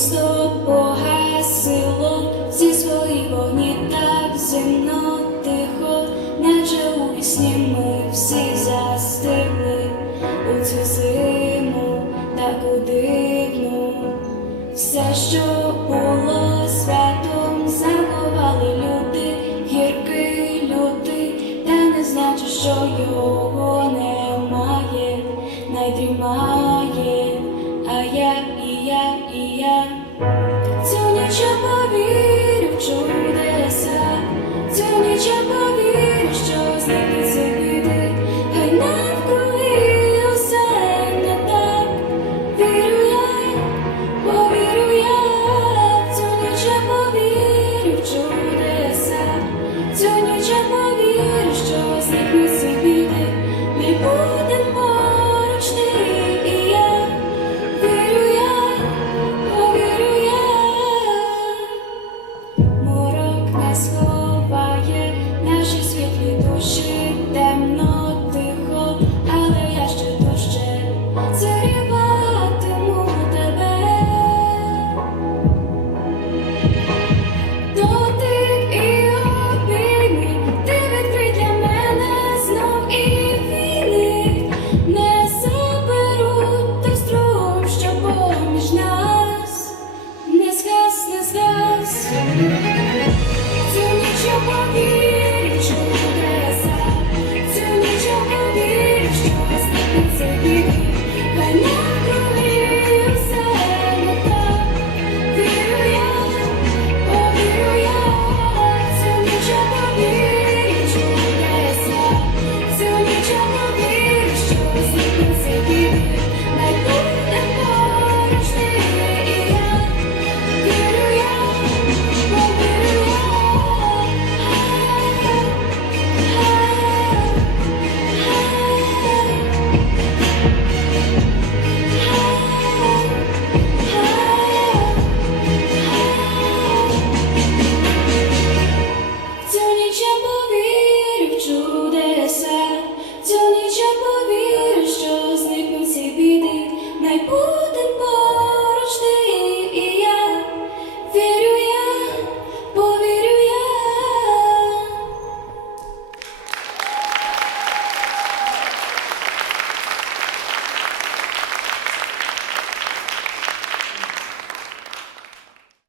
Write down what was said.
місто погасило. Всі свої вогні так земно тихо, наче у вісні ми всі застигли. У цю зиму таку дивну, все, що було святом, заховали люди, гірки люди, та не значить, що його не. і я. Цю ніч Let's.